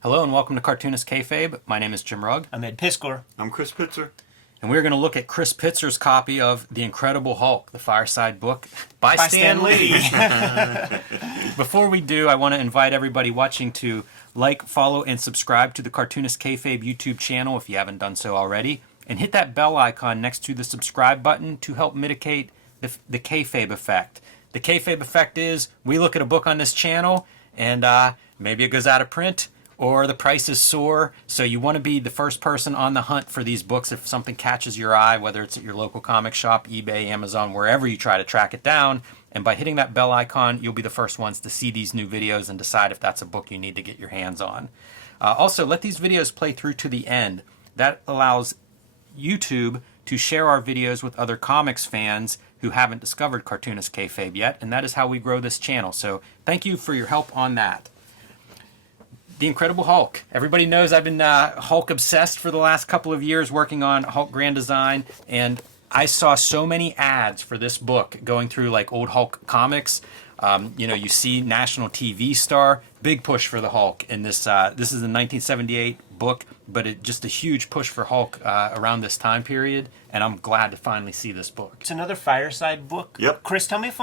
Hello and welcome to Cartoonist Kayfabe. My name is Jim Rugg. I'm Ed Piskor. I'm Chris Pitzer. And we're going to look at Chris Pitzer's copy of The Incredible Hulk, the Fireside book by Stan Lee. Before we do, I want to invite everybody watching to like, follow, and subscribe to the Cartoonist Kayfabe YouTube channel if you haven't done so already. And hit that bell icon next to the subscribe button to help mitigate the Kayfabe effect. The Kayfabe effect is we look at a book on this channel and maybe it goes out of print, or the prices soar, so you want to be the first person on the hunt for these books if something catches your eye, whether it's at your local comic shop, eBay, Amazon, wherever you try to track it down. And by hitting that bell icon, you'll be the first ones to see these new videos and decide if that's a book you need to get your hands on. Also, let these videos play through to the end. That allows YouTube to share our videos with other comics fans who haven't discovered Cartoonist Kayfabe yet, and that is how we grow this channel. So thank you for your help on that. The Incredible Hulk. Everybody knows I've been Hulk obsessed for the last couple of years working on Hulk Grand Design, and I saw so many ads for this book going through like old Hulk comics. You see national TV star, big push for the Hulk in this. This is a 1978 book, but just a huge push for Hulk around this time period, and I'm glad to finally see this book. It's another Fireside book. Yep. Chris, tell me if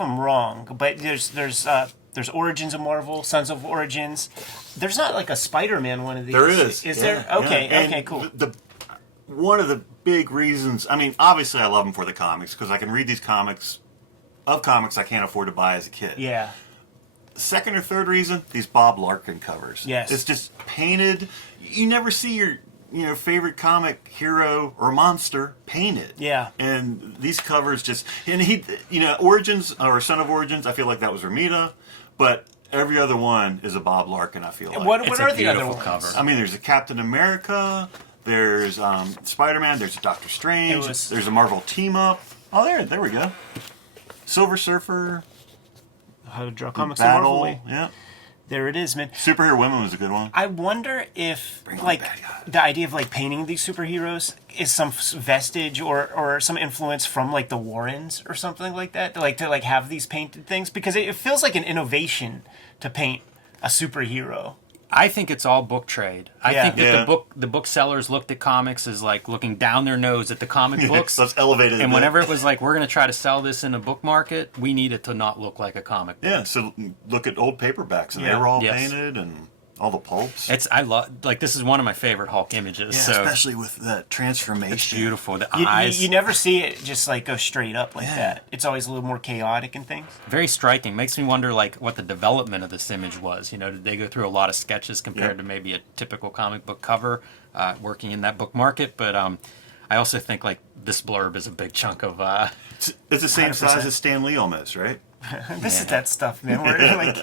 I'm wrong, but there's Origins of Marvel, Sons of Origins. There's not like a Spider-Man one of these. There is. Is there? Okay, yeah. okay, cool. One of the big reasons, I mean, obviously I love them for the comics, because I can read these comics I can't afford to buy as a kid. Yeah. Second or third reason, these Bob Larkin covers. Yes. It's just painted. You never see your favorite comic hero or monster painted. Yeah. And these covers just, and Origins or Son of Origins, I feel like that was Romita, but every other one is a Bob Larkin, I feel like. What are the other ones? Cover. I mean, there's a Captain America, there's Spider-Man, there's a Doctor Strange, there's a Marvel team-up. Oh, there we go. Silver Surfer. How to Draw Comics the Marvel Way. Yeah. There it is, man. Superhero Women was a good one. I wonder if, Bring on like, the bad guys. the idea of, like, painting these superheroes is some vestige or some influence from, like, the Warrens or something like that, to have these painted things, because it feels like an innovation to paint a superhero. I think it's all book trade. I Yeah. think that Yeah. the booksellers looked at comics as like looking down their nose at the comic books. Let's elevate it. And whenever it was like, we're going to try to sell this in a book market, we need it to not look like a comic book. Yeah, so look at old paperbacks, and they Yeah. were all Yes. painted, and all the pulps. I love, like, this is one of my favorite Hulk images. Yeah, So especially with that transformation. it's beautiful. The You, eyes, you never see it just, like, go straight up like Yeah. that. It's always a little more chaotic and things. very striking. Makes me wonder, like, what the development of this image was. Did they go through a lot of sketches compared to maybe a typical comic book cover working in that book market? But I also think, like, this blurb is a big chunk of... It's the same 100%. size as Stan Lee almost, right? This is that stuff, man. Where, like,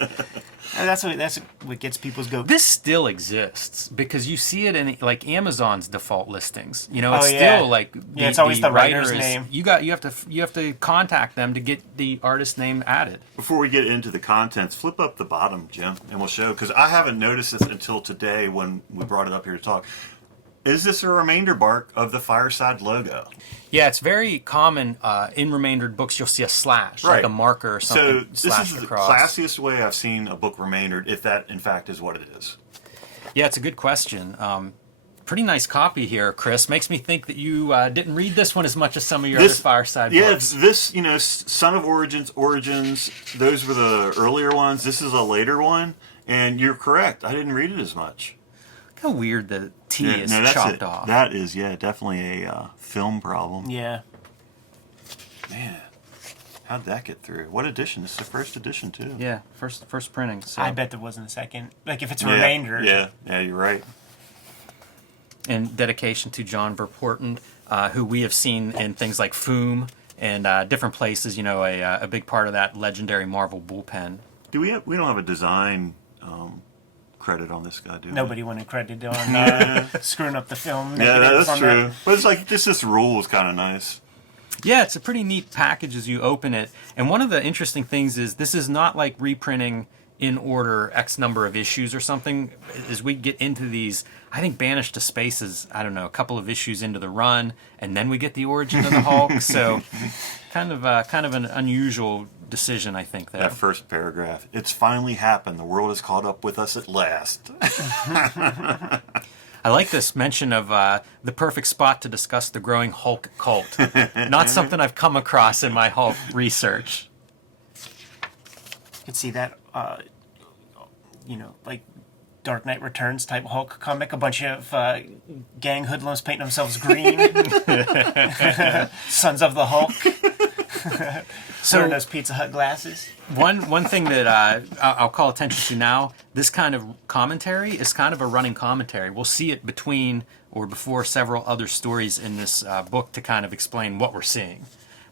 that's what gets people's goat. This still exists because you see it in like Amazon's default listings. It's yeah. still like It's always the writer writer's name. You have to contact them to get the artist name added. Before we get into the contents, flip up the bottom, Jim, and we'll show, because I haven't noticed this until today when we brought it up here to talk. Is this a remainder bark of the Fireside logo? Yeah, it's very common in remaindered books. You'll see a slash, like Right. a marker or So something this slashed is the across. classiest way I've seen a book remaindered, if that in fact is what it is. Yeah, it's a good question. Pretty nice copy here, Chris. Makes me think that you didn't read this one as much as some of your other Fireside books. Yeah, this, Son of Origins, those were the earlier ones. This is a later one, and you're correct. I didn't read it as much. How weird the T is that's chopped it. off. That is, definitely a film problem. Yeah. Man, how'd that get through? What edition? This is the first edition, too. Yeah, first printing. So. I bet there wasn't a second. Like, if it's a remainder. Yeah, you're right. And dedication to John Verporten, who we have seen in things like Foom and different places. A big part of that legendary Marvel bullpen. We don't have a design credit on this guy, do we? Nobody wanted credit on screwing up the film. Yeah, negatives that's on true. that. But it's like this rule is kind of nice. Yeah, it's a pretty neat package as you open it. And one of the interesting things is this is not like reprinting in order X number of issues or something. As we get into these, I think Banished to Space is, I don't know, a couple of issues into the run, and then we get the origin of the Hulk. So kind of an unusual decision, I think, there. That first paragraph. It's finally happened. The world has caught up with us at last. I like this mention of the perfect spot to discuss the growing Hulk cult. Not something I've come across in my Hulk research. You can see that, like Dark Knight Returns type Hulk comic. A bunch of gang hoodlums painting themselves green. Sons of the Hulk. Wearing those Pizza Hut glasses. One thing that I'll call attention to now, this kind of commentary is kind of a running commentary. We'll see it between or before several other stories in this book to kind of explain what we're seeing.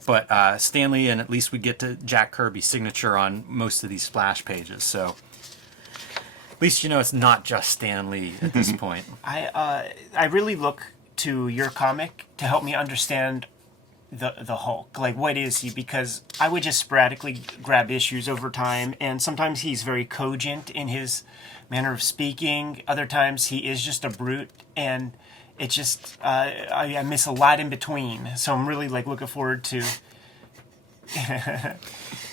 But Stan Lee, and at least we get to Jack Kirby's signature on most of these splash pages. So at least you know it's not just Stan Lee at this point. I really look to your comic to help me understand the Hulk. Like, what is he? Because I would just sporadically grab issues over time, and sometimes he's very cogent in his manner of speaking. Other times he is just a brute, and it just I miss a lot in between. So I'm really like looking forward to.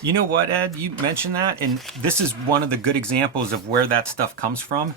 You know what, Ed? You mentioned that, and this is one of the good examples of where that stuff comes from.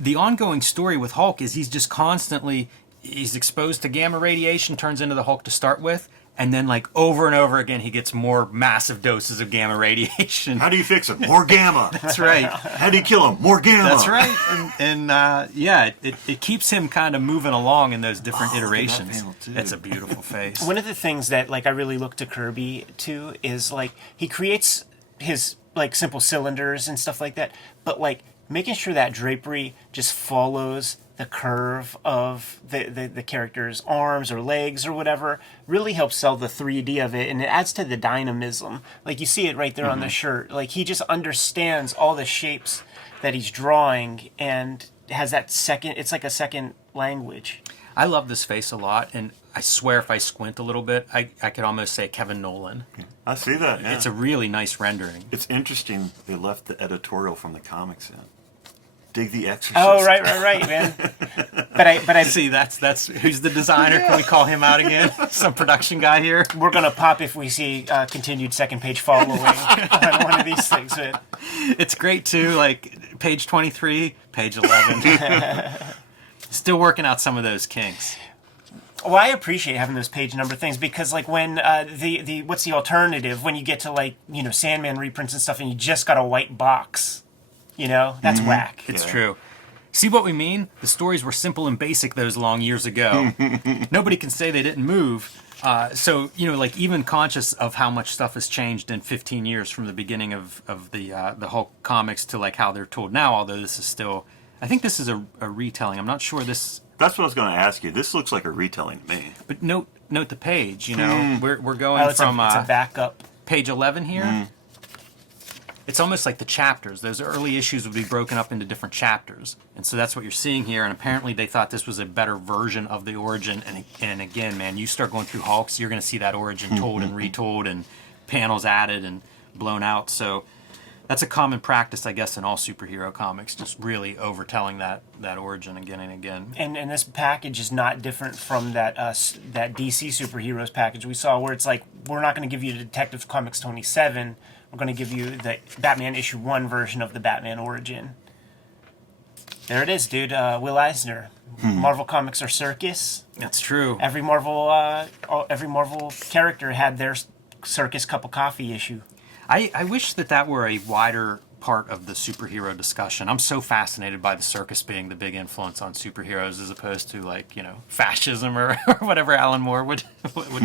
The ongoing story with Hulk is he's just constantly he's exposed to gamma radiation, turns into the Hulk to start with, and then like over and over again he gets more massive doses of gamma radiation. How do you fix it? More gamma. That's right. How do you kill him? More gamma. That's right. And yeah, it keeps him kind of moving along in those different iterations. Look at that panel, too. It's a beautiful face. One of the things that like I really look to Kirby to is like he creates his like simple cylinders and stuff like that, but like making sure that drapery just follows the curve of the character's arms or legs or whatever really helps sell the 3D of it, and it adds to the dynamism. Like you see it right there on the shirt. Like he just understands all the shapes that he's drawing and has that second, it's like a second language. I love this face a lot, and I swear if I squint a little bit, I could almost say Kevin Nolan. I see that, yeah. It's a really nice rendering. It's interesting they left the editorial from the comics in. Dig the Exorcist. Oh, right, man. But I See, that's who's the designer? Can we call him out again? Some production guy here. we're gonna pop if we see continued second page following on one of these things. But It's great too. Like page 23, page 11. Still working out some of those kinks. well, I appreciate having those page number things because like when the what's the alternative when you get to like Sandman reprints and stuff and you just got a white box. That's whack. It's Yeah. true. See what we mean? The stories were simple and basic those long years ago. Nobody can say they didn't move. So, like even conscious of how much stuff has changed in 15 years from the beginning of the Hulk comics to like how they're told now, although this is still, I think this is a retelling. I'm not sure this, That's what I was going to ask you. This looks like a retelling to me. but note the page, we're going It's from a backup. page 11 here. It's almost like the chapters. Those early issues would be broken up into different chapters. And so that's what you're seeing here. And apparently they thought this was a better version of the origin. And again, man, you start going through Hulks, you're going to see that origin told and retold and panels added and blown out. So that's a common practice, I guess, in all superhero comics, just really overtelling that origin again and again. And this package is not different from that DC superheroes package we saw where it's like, we're not going to give you Detective Comics 27. We're going to give you the Batman issue 1 version of the Batman origin. There it is, dude. Will Eisner. Marvel Comics are circus. That's true. Every Marvel character had their circus cup of coffee issue. I wish that were a wider part of the superhero discussion. I'm so fascinated by the circus being the big influence on superheroes as opposed to like, fascism or whatever Alan Moore would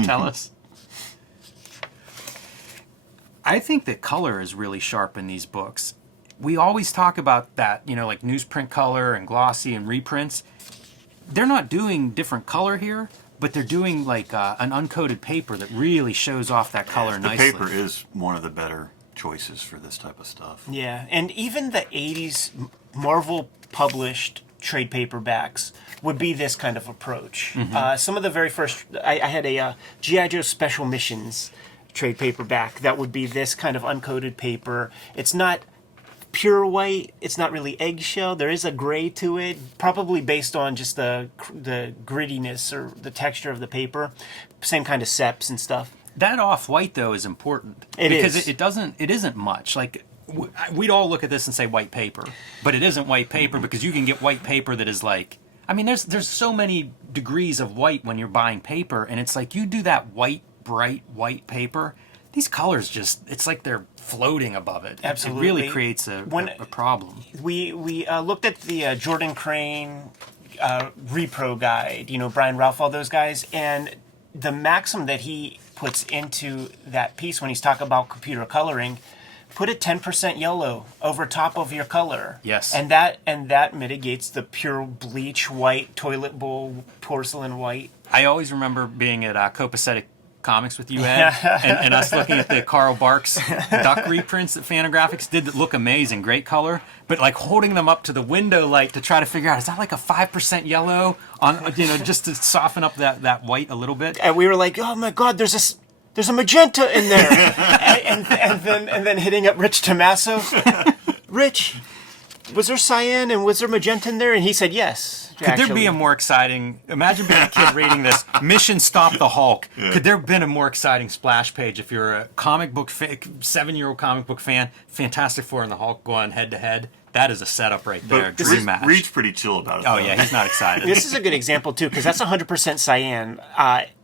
tell us. I think that color is really sharp in these books. We always talk about that, like newsprint color and glossy and reprints. They're not doing different color here, but they're doing like an uncoated paper that really shows off that color nicely. The paper is one of the better choices for this type of stuff. Yeah, and even the 80s Marvel published trade paperbacks would be this kind of approach. Some of the very first, I had a G.I. Joe Special Missions trade paperback that would be this kind of uncoated paper. It's not pure white. It's not really eggshell. There is a gray to it, probably based on just the grittiness or the texture of the paper. Same kind of seps and stuff. That off-white, though, is important. It because is. It isn't much. Like, we'd all look at this and say white paper. But it isn't white paper because you can get white paper that is like... I mean, there's so many degrees of white when you're buying paper, and it's like you do that white, bright white paper, these colors just, it's like they're floating above it. Absolutely. It really creates a problem. We looked at the Jordan Crane repro guide, Brian Ralph, all those guys, and the maxim that he puts into that piece when he's talking about computer coloring, put a 10% yellow over top of your color. Yes. And that mitigates the pure bleach white, toilet bowl, porcelain white. I always remember being at Copacetic Comics with you, Ed, and us looking at the Carl Barks duck reprints that Fantagraphics did that look amazing, great color, but like holding them up to the window light to try to figure out, is that like a 5% yellow on, just to soften up that white a little bit? And we were like, oh my God, there's a magenta in there. and then hitting up Rich Tommaso. Rich, was there cyan and was there magenta in there? And he said yes. Could there be a more exciting... Imagine being a kid reading this, Mission Stop the Hulk. Yeah. Could there have been a more exciting splash page if you're a comic book 7-year-old comic book fan, Fantastic Four and the Hulk going head-to-head? That is a setup right there. Dream match. Reed's pretty chill about it. Oh, yeah, he's not excited. This is a good example, too, because that's 100% cyan.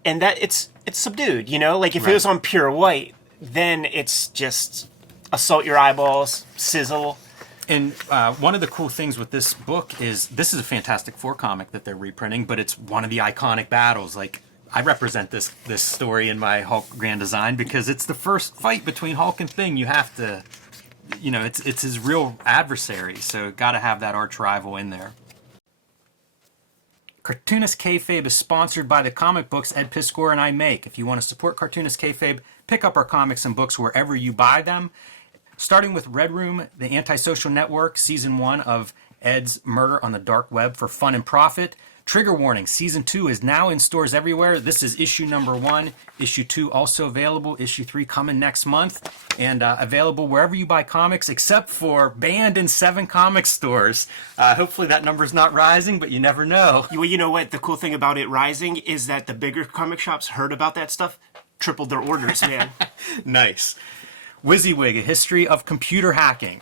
And that it's subdued, Like, if it was on pure white, then it's just assault your eyeballs, sizzle. And one of the cool things with this book is this is a Fantastic Four comic that they're reprinting, but it's one of the iconic battles. Like, I represent this story in my Hulk Grand Design because it's the first fight between Hulk and Thing. You have to, it's his real adversary, so got to have that arch rival in there. Cartoonist Kayfabe is sponsored by the comic books Ed Piskor and I make. If you want to support Cartoonist Kayfabe, pick up our comics and books wherever you buy them. Starting with Red Room, the Antisocial Network, Season 1 of Ed's Murder on the Dark Web for Fun and Profit. Trigger Warning, Season 2 is now in stores everywhere. This is issue number 1. Issue 2 also available. Issue 3 coming next month. And available wherever you buy comics, except for banned in 7 comic stores. Hopefully that number's not rising, but you never know. Well, you know what? The cool thing about it rising is that the bigger comic shops heard about that stuff, tripled their orders, man. Nice. WYSIWYG, A History of Computer Hacking.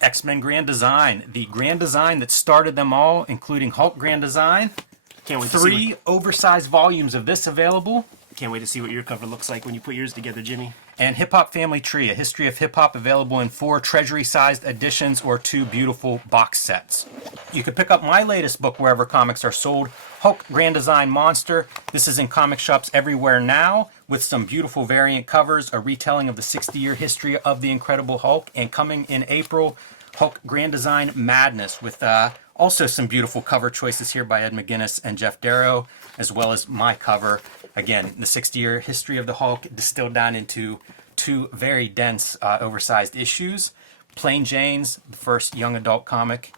X-Men Grand Design, the Grand Design that started them all, including Hulk Grand Design. Can't wait 3 oversized volumes of this available. Can't wait to see what your cover looks like when you put yours together, Jimmy. And Hip Hop Family Tree, A History of Hip Hop, available in 4 treasury-sized editions or 2 beautiful box sets. You can pick up my latest book wherever comics are sold, Hulk Grand Design Monster. This is in comic shops everywhere now, with some beautiful variant covers, a retelling of the 60-year history of the Incredible Hulk, and coming in April, Hulk Grand Design Madness, with also some beautiful cover choices here by Ed McGuinness and Jeff Darrow, as well as my cover. Again, the 60-year history of the Hulk distilled down into 2 very dense, oversized issues. Plain Jane's, the first young adult comic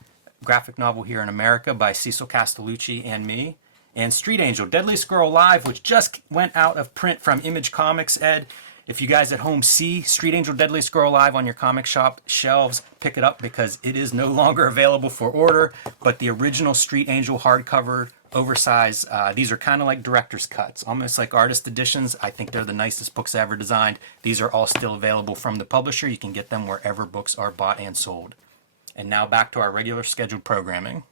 graphic novel here in America by Cecil Castellucci and me. And Street Angel, Deadliest Girl Alive, which just went out of print from Image Comics. Ed, if you guys at home see Street Angel, Deadliest Girl Alive on your comic shop shelves, pick it up because it is no longer available for order. But the original Street Angel hardcover, oversized, these are kind of like director's cuts, almost like artist editions. I think they're the nicest books ever designed. These are all still available from the publisher. You can get them wherever books are bought and sold. And now back to our regular scheduled programming.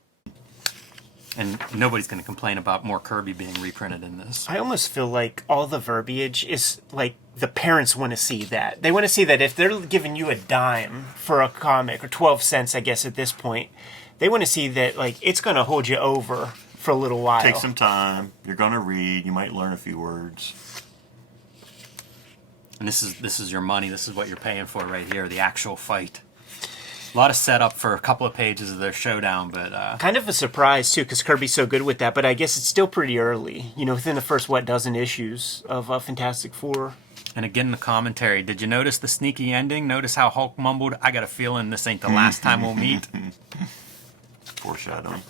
And nobody's going to complain about more Kirby being reprinted in this. I almost feel like all the verbiage is like the parents want to see that. They want to see that if they're giving you a dime for a comic, or 12 cents, I guess, at this point, they want to see that like it's going to hold you over for a little while. Take some time. You're going to read. You might learn a few words. And this is your money. This is what you're paying for right here, the actual fight. A lot of setup for a couple of pages of their showdown, but... Kind of a surprise, too, because Kirby's so good with that, but I guess it's still pretty early. Within the first, dozen issues of Fantastic Four. And again, the commentary. Did you notice the sneaky ending? Notice how Hulk mumbled, I got a feeling this ain't the last time we'll meet? Foreshadowing.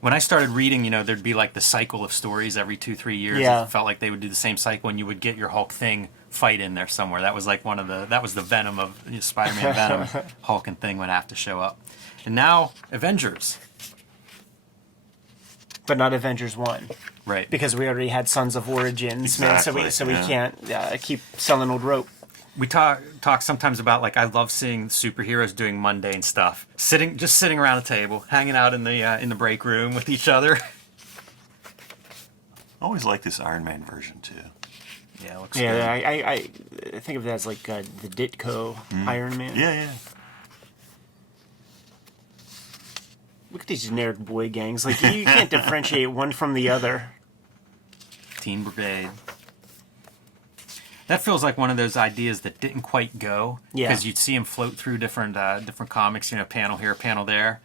When I started reading, there'd be like the cycle of stories every 2-3 years. Yeah. It felt like they would do the same cycle, and you would get your Hulk Thing fight in there somewhere. That was like that was the Venom of Spider-Man Venom. Hulk and Thing would have to show up. And now, Avengers. but not Avengers 1. Right. Because we already had Sons of Origins, Exactly, man, so we yeah. can't keep selling old rope. We talk sometimes about, like, I love seeing superheroes doing mundane stuff, just sitting around a table, hanging out in the break room with each other. I always like this Iron Man version too. Yeah, it looks Yeah, good. I think of it as like the Ditko Iron Man. Yeah. Look at these generic boy gangs. Like, you can't differentiate one from the other. Teen Brigade. That feels like one of those ideas that didn't quite go. Yeah. Because you'd see him float through different comics, panel here, panel there.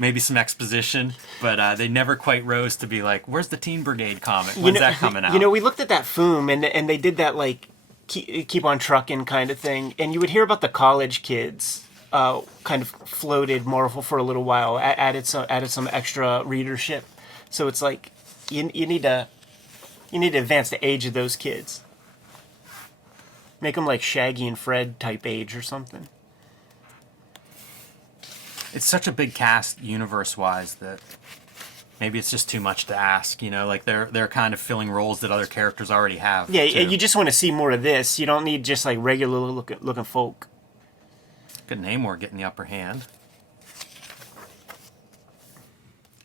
Maybe some exposition, but they never quite rose to be like, where's the Teen Brigade comic? When's that coming out? We looked at that Foom, and they did that, like, keep on trucking kind of thing. And you would hear about the college kids kind of floated Marvel for a little while, added some extra readership. So it's like, you need to advance the age of those kids. Make them like Shaggy and Fred type age or something. It's such a big cast universe-wise that maybe it's just too much to ask. Like they're kind of filling roles that other characters already have. Yeah, too. you just want to see more of this. You don't need just like regular looking folk. Good Namor getting the upper hand.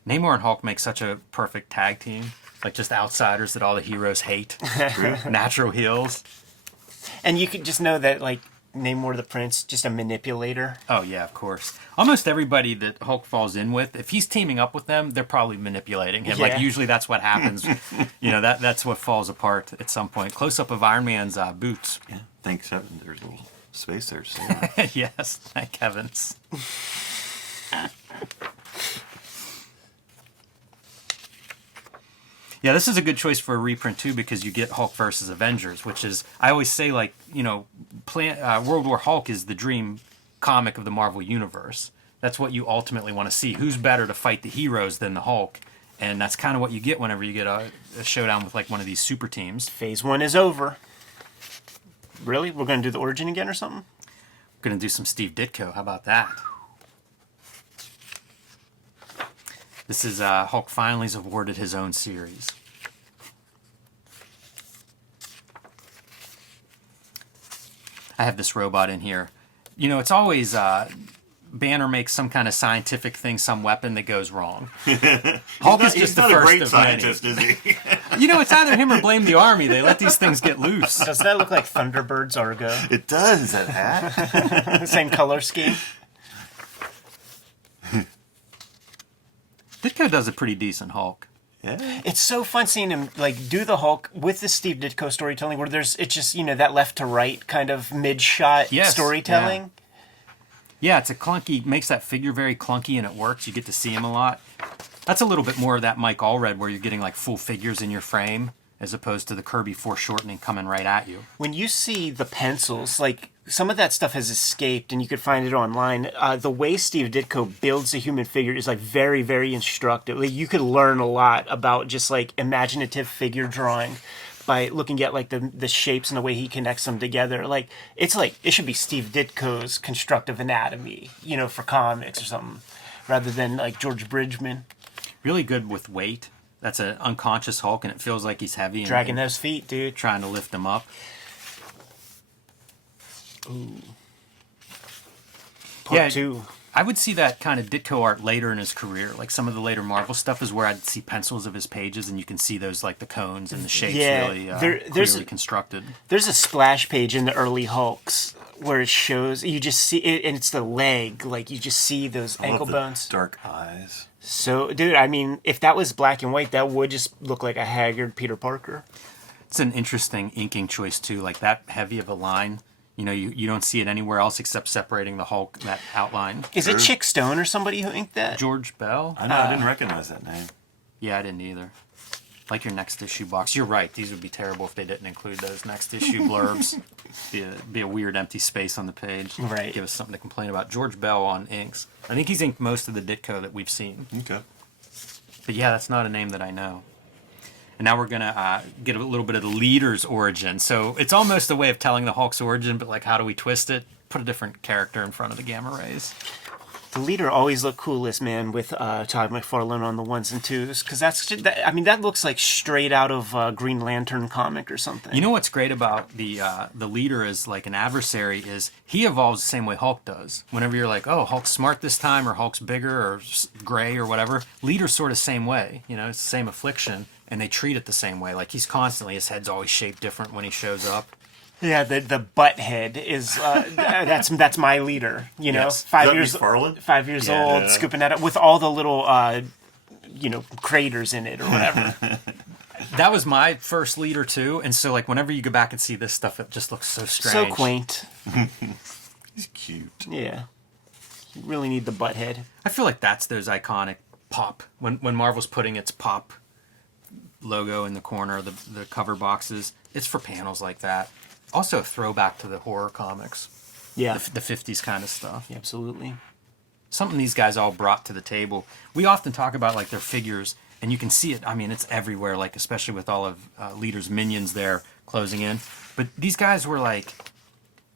Namor and Hulk make such a perfect tag team. Like just outsiders that all the heroes hate. Natural heels. And you could just know that, like, Namor the Prince, just a manipulator. Oh, yeah, of course. Almost everybody that Hulk falls in with, if he's teaming up with them, they're probably manipulating him. Yeah. Like, usually that's what happens. That's what falls apart at some point. Close-up of Iron Man's boots. Yeah. Thanks heaven there's a little space there. So. Yes, thank heavens. Yeah, this is a good choice for a reprint, too, because you get Hulk versus Avengers, which is, I always say, like, World War Hulk is the dream comic of the Marvel Universe. That's what you ultimately want to see. Who's better to fight the heroes than the Hulk? And that's kind of what you get whenever you get a showdown with, like, one of these super teams. Phase 1 is over. Really? We're going to do the origin again or something? We're going to do some Steve Ditko. How about that? This is Hulk finally is awarded his own series. I have this robot in here. It's always Banner makes some kind of scientific thing, some weapon that goes wrong. Hulk is just the first of many. He's not a great scientist, is he? It's either him or blame the army. They let these things get loose. Does that look like Thunderbird's Argo? It does, that hat. Same color scheme? Ditko does a pretty decent Hulk. Yeah. It's so fun seeing him like do the Hulk with the Steve Ditko storytelling, where it's just that left to right kind of mid shot storytelling. Yeah, it's a clunky, makes that figure very clunky, and it works. You get to see him a lot. That's a little bit more of that Mike Allred, where you're getting like full figures in your frame, as opposed to the Kirby foreshortening coming right at you. When you see the pencils, like some of that stuff has escaped, and you could find it online. The way Steve Ditko builds a human figure is like very, very instructive. Like, you could learn a lot about just like imaginative figure drawing by looking at like the shapes and the way he connects them together. Like it should be Steve Ditko's constructive anatomy, for comics or something, rather than like George Bridgman. Really good with weight. That's an unconscious Hulk, and it feels like he's heavy. Dragging those feet, dude. Trying to lift him up. Ooh. Part 2. I would see that kind of Ditko art later in his career. Like some of the later Marvel stuff is where I'd see pencils of his pages, and you can see those, like the cones and the shapes really clearly constructed. There's a splash page in the early Hulks where it shows, you just see it, and it's the leg. Like, you just see those ankle bones. Dark eyes. So, dude, I mean, if that was black and white, that would just look like a haggard Peter Parker. It's an interesting inking choice, too. Like, that heavy of a line, you don't see it anywhere else except separating the Hulk, that outline. Is it Chick Stone or somebody who inked that? George Bell? I know, I didn't recognize that name. Yeah, I didn't either. Like your next issue box. You're right. These would be terrible if they didn't include those next issue blurbs. Be a weird empty space on the page. Right. Give us something to complain about. George Bell on inks. I think he's inked most of the Ditko that we've seen. Okay. But yeah, that's not a name that I know. And now we're going to get a little bit of the leader's origin. So it's almost a way of telling the Hulk's origin, but like, how do we twist it? Put a different character in front of the gamma rays. The leader always looked coolest, man, with Todd McFarlane on the 1s and 2s, because that looks like straight out of Green Lantern comic or something. You know what's great about the leader is like an adversary is he evolves the same way Hulk does. Whenever you're like, oh, Hulk's smart this time, or Hulk's bigger, or gray, or whatever, leader's sort of same way. You know, it's the same affliction, and they treat it the same way. Like his head's always shaped different when he shows up. Yeah, the butt head is that's my leader. You know, Yes. 5 Is that years McFarlane? 5 years Yeah. old, scooping that up with all the little craters in it or whatever. That was my first leader too, and so like whenever you go back and see this stuff, it just looks so strange. So quaint. He's cute. Yeah, you really need the butt head. I feel like that's those iconic pop when Marvel's putting its pop logo in the corner of the cover boxes. It's for panels like that. Also a throwback to the horror comics, Yeah, the 50s kind of stuff. yeah, absolutely. Something these guys all brought to the table. We often talk about like their figures, and you can see it. I mean, it's everywhere, like especially with all of Leader's minions there closing in. But these guys were like,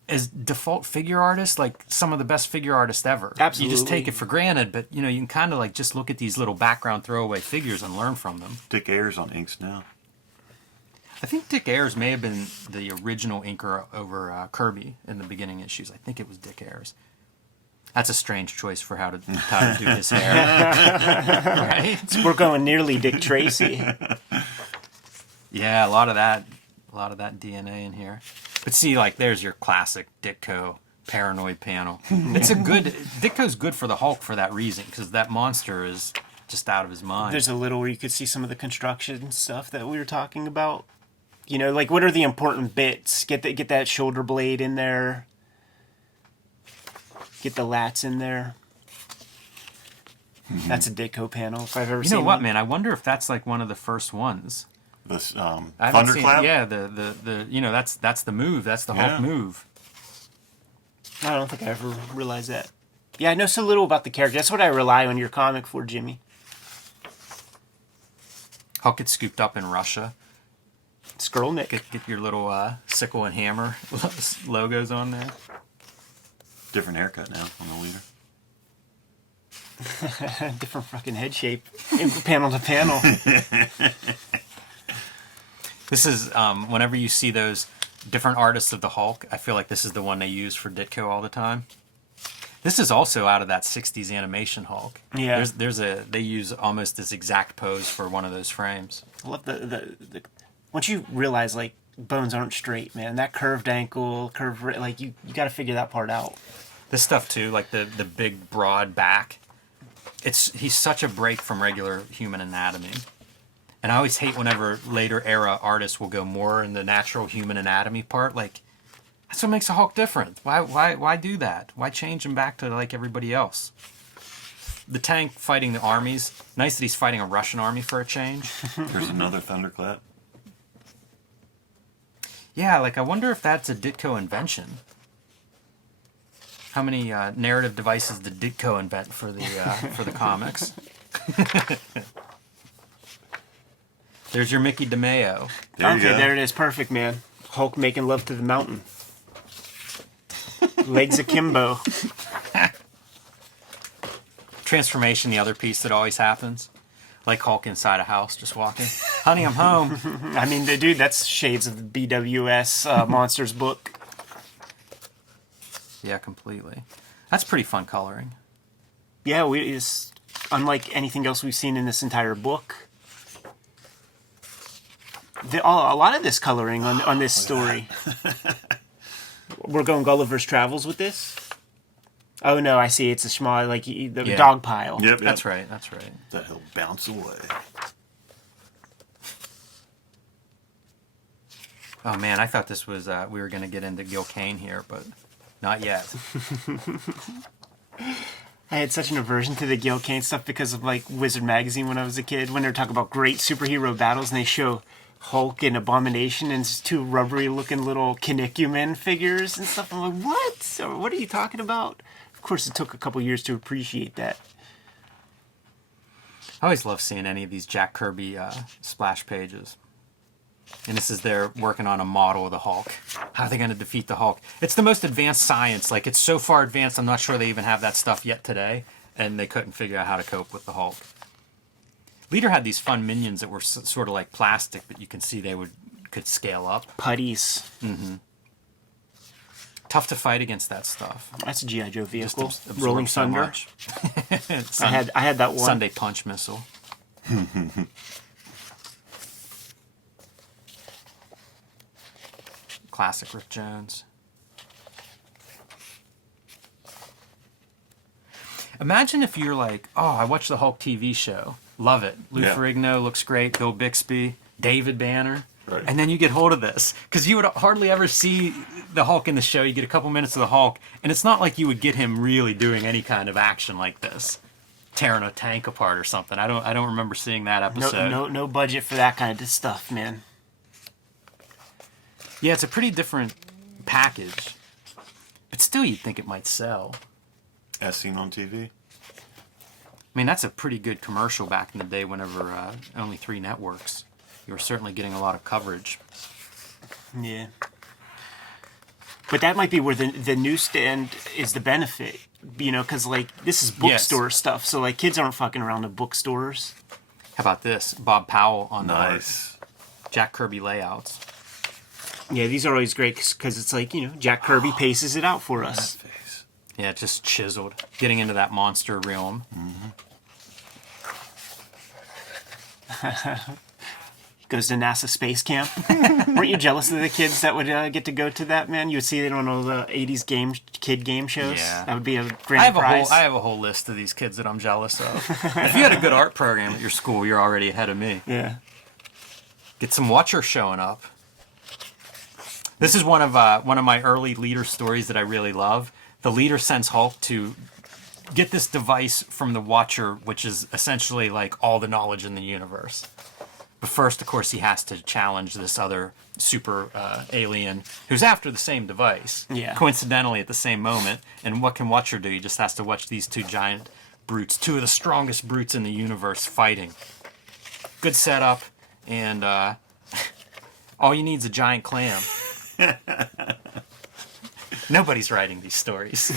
as default figure artists, like some of the best figure artists ever. Absolutely. You just take it for granted, but you know, you can kind of like just look at these little background throwaway figures and learn from them. Dick Ayers on inks now. I think Dick Ayers may have been the original inker over Kirby in the beginning issues. I think it was Dick Ayers. That's a strange choice for how to do his hair. Right? So we're going nearly Dick Tracy. Yeah, a lot of that DNA in here. But see, like, there's your classic Ditko paranoid panel. It's a good Ditko's good for the Hulk for that reason, because that monster is just out of his mind. There's a little where you could see some of the construction stuff that we were talking about. You know, like what are the important bits? Get that shoulder blade in there. Get the lats in there. That's a Ditko panel if I've ever You seen know what, one. man? I wonder if that's like one of the first ones. This I haven't seen- thunderclap. Yeah, the you know, that's the move. That's the Yeah. Hulk move. I don't think I ever realized that. Yeah, I know so little about the character. That's what I rely on your comic for, Jimmy. Hulk gets scooped up in Russia. Skrullnik. Get your little sickle and hammer logos on there. Different haircut now on the leader. Different fucking head shape. Panel to panel. This is whenever you see those different artists of the Hulk, I feel like this is the one they use for Ditko all the time. This is also out of that 60s animation Hulk. Yeah. They use almost this exact pose for one of those frames. I love the once you realize like bones aren't straight, man. That curved ankle, like you got to figure that part out. This stuff too, like the big broad back. He's such a break from regular human anatomy. And I always hate whenever later era artists will go more in the natural human anatomy part. Like, that's what makes a Hulk different. Why do that? Why change him back to like everybody else? The tank fighting the armies. Nice that he's fighting a Russian army for a change. There's another thunderclap. Yeah, like I wonder if that's a Ditko invention. How many narrative devices did Ditko invent for the comics? There's your Mickey DeMeo. There you Okay, go. there it is. Perfect, man. Hulk making love to the mountain. Legs akimbo. Transformation, the other piece that always happens. Like Hulk inside a house, just walking. Honey, I'm home. I mean, dude, that's shades of the BWS Monsters book. Yeah, completely. That's pretty fun coloring. Yeah, it's unlike anything else we've seen in this entire book. A lot of this coloring on this story. We're going Gulliver's Travels with this? Oh, no, I see. It's a small, like, the Yeah. dog pile. Yep, That's right, that's right. That he'll bounce away. Oh man, I thought this was, we were going to get into Gil Kane here, but not yet. I had such an aversion to the Gil Kane stuff because of, like, Wizard Magazine when I was a kid, when they were talking about great superhero battles, and they show Hulk and Abomination and it's two rubbery-looking little Kinnicuman figures and stuff. I'm like, what? So, what are you talking about? Of course, it took a couple years to appreciate that. I always love seeing any of these Jack Kirby splash pages. And this is they're working on a model of the Hulk. How are they going to defeat the Hulk? It's the most advanced science. Like, it's so far advanced, I'm not sure they even have that stuff yet today. And they couldn't figure out how to cope with the Hulk. Leader had these fun minions that were sort of like plastic, but you can see they could scale up. Putties. Tough to fight against that stuff. That's a G.I. Joe vehicle. Absorb Rolling so Thunder. much. I had that one. Sunday Punch missile. Classic Rick Jones. Imagine if you're like, oh, I watched the Hulk TV show. Love it. Lou Ferrigno looks great. Bill Bixby. David Banner. Right. And then you get hold of this. Because you would hardly ever see the Hulk in the show. You get a couple minutes of the Hulk. And it's not like you would get him really doing any kind of action like this. Tearing a tank apart or something. I don't remember seeing that episode. No budget for that kind of stuff, man. Yeah, it's a pretty different package. But still, you'd think it might sell. As seen on TV. I mean, that's a pretty good commercial back in the day whenever only 3 networks. You were certainly getting a lot of coverage. Yeah. But that might be where the newsstand is the benefit, you know, because, like, this is bookstore stuff. So, like, kids aren't fucking around the bookstores. How about this? Bob Powell on the Nice. art. Jack Kirby layouts. Yeah, these are always great because it's like, you know, Jack Kirby paces it out for us. Face. Yeah, just chiseled. Getting into that monster realm. Goes to NASA space camp. Weren't you jealous of the kids that would get to go to that, man? You would see it on all the 80s kid game shows. Yeah. That would be a grand prize. I have a whole list of these kids that I'm jealous of. If you had a good art program at your school, you're already ahead of me. Yeah. Get some Watcher showing up. This is one of my early Leader stories that I really love. The Leader sends Hulk to get this device from the Watcher, which is essentially like all the knowledge in the universe. But first, of course, he has to challenge this other super alien who's after the same device. Yeah. Coincidentally, at the same moment. And what can Watcher do? He just has to watch these 2 giant brutes, 2 of the strongest brutes in the universe, fighting. Good setup, and all you need is a giant clam. Nobody's writing these stories.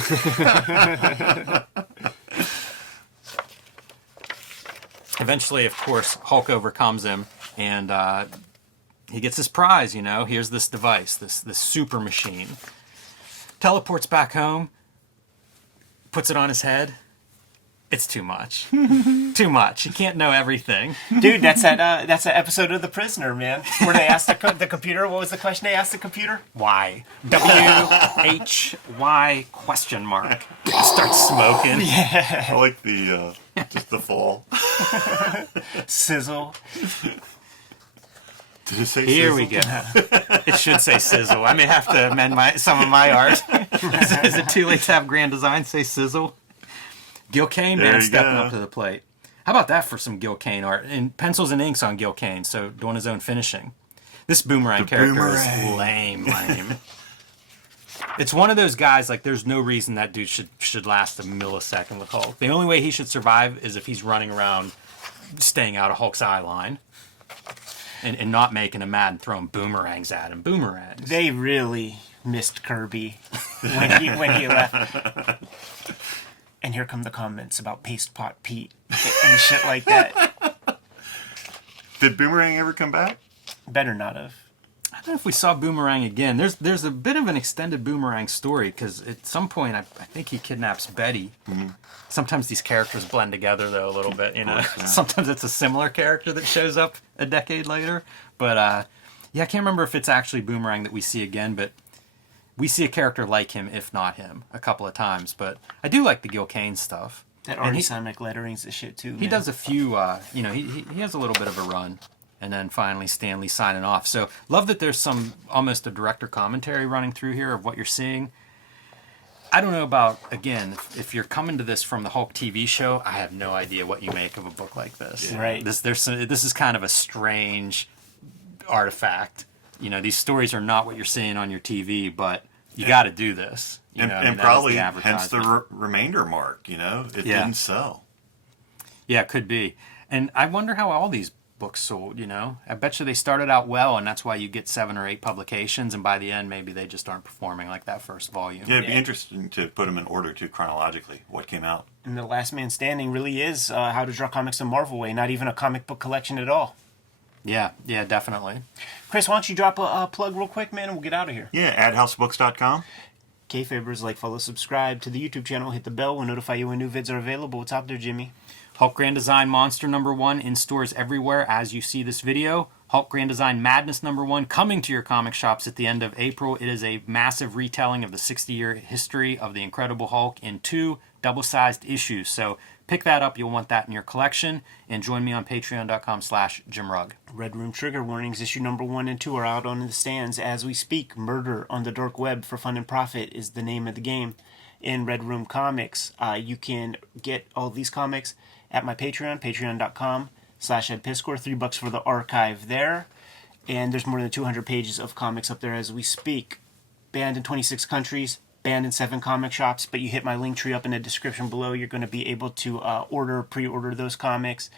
Eventually, of course, Hulk overcomes him, and he gets his prize, you know. Here's this device, this super machine. Teleports back home, puts it on his head. It's too much. Too much. You can't know everything. Dude, that's that episode of The Prisoner, man. Where they asked the computer, what was the question they asked the computer? Why? WHY question mark. Start smoking. Yeah. I like the just the fall. Sizzle. Did it say Here sizzle? we go. It should say sizzle. I may have to amend some of my art. Is it too late to have Grand Design say sizzle? Gil Kane, There man, you stepping go. up to the plate. How about that for some Gil Kane art? And pencils and inks on Gil Kane, so doing his own finishing. This Boomerang character is lame. It's one of those guys, like, there's no reason that dude should last a millisecond with Hulk. The only way he should survive is if he's running around staying out of Hulk's eye line. And not making him mad and throwing boomerangs at him. Boomerangs. They really missed Kirby when he left. And here come the comments about Paste Pot Pete and shit like that. Did Boomerang ever come back? Better not have. I don't know if we saw Boomerang again. There's a bit of an extended Boomerang story, because at some point I think he kidnaps Betty. Mm-hmm. Sometimes these characters blend together, though, a little bit. You know, sometimes it's a similar character that shows up a decade later. But yeah, I can't remember if it's actually Boomerang that we see again, but we see a character like him, if not him, a couple of times. But I do like the Gil Kane stuff. That Artie Simek lettering's the shit too. He does a few. You know, he has a little bit of a run. And then finally Stan Lee signing off. So love that there's some almost a director commentary running through here of what you're seeing. I don't know about, again, if you're coming to this from the Hulk TV show, I have no idea what you make of a book like this. Yeah. Right. This is kind of a strange artifact. You know, these stories are not what you're seeing on your TV, but you got to do this. You know, and probably hence the remainder mark, you know? It didn't sell. Yeah, it could be. And I wonder how all these books sold, you know? I bet you they started out well, and that's why you get 7 or 8 publications, and by the end, maybe they just aren't performing like that first volume. Yeah, it'd be interesting to put them in order, too, chronologically, what came out. And The Last Man Standing really is How to Draw Comics the Marvel Way, not even a comic book collection at all. Yeah, definitely. Chris, why don't you drop a plug real quick, man, and we'll get out of here. Yeah, adhousebooks.com. Kayfabers, like, follow, subscribe to the YouTube channel, hit the bell, we'll notify you when new vids are available. What's up there, Jimmy? Hulk Grand Design Monster #1 in stores everywhere as you see this video. Hulk Grand Design Madness #1 coming to your comic shops at the end of April. It is a massive retelling of the 60-year history of the Incredible Hulk in 2 double-sized issues. So pick that up. You'll want that in your collection. And join me on patreon.com/JimRugg. Red Room Trigger Warnings, issue number 1 and 2 are out on the stands as we speak. Murder on the Dark Web for Fun and Profit is the name of the game in Red Room Comics. You can get all these comics at my Patreon, patreon.com/EdPiscor, $3 for the archive there. And there's more than 200 pages of comics up there as we speak. Banned in 26 countries, banned in 7 comic shops, but you hit my link tree up in the description below. You're going to be able to pre-order those comics.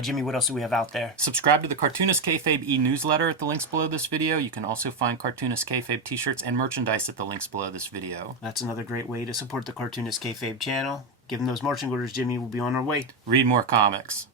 Jimmy, what else do we have out there? Subscribe to the Cartoonist Kayfabe e-newsletter at the links below this video. You can also find Cartoonist Kayfabe t-shirts and merchandise at the links below this video. That's another great way to support the Cartoonist Kayfabe channel. Give them those marching orders, Jimmy. We'll be on our way. Read more comics.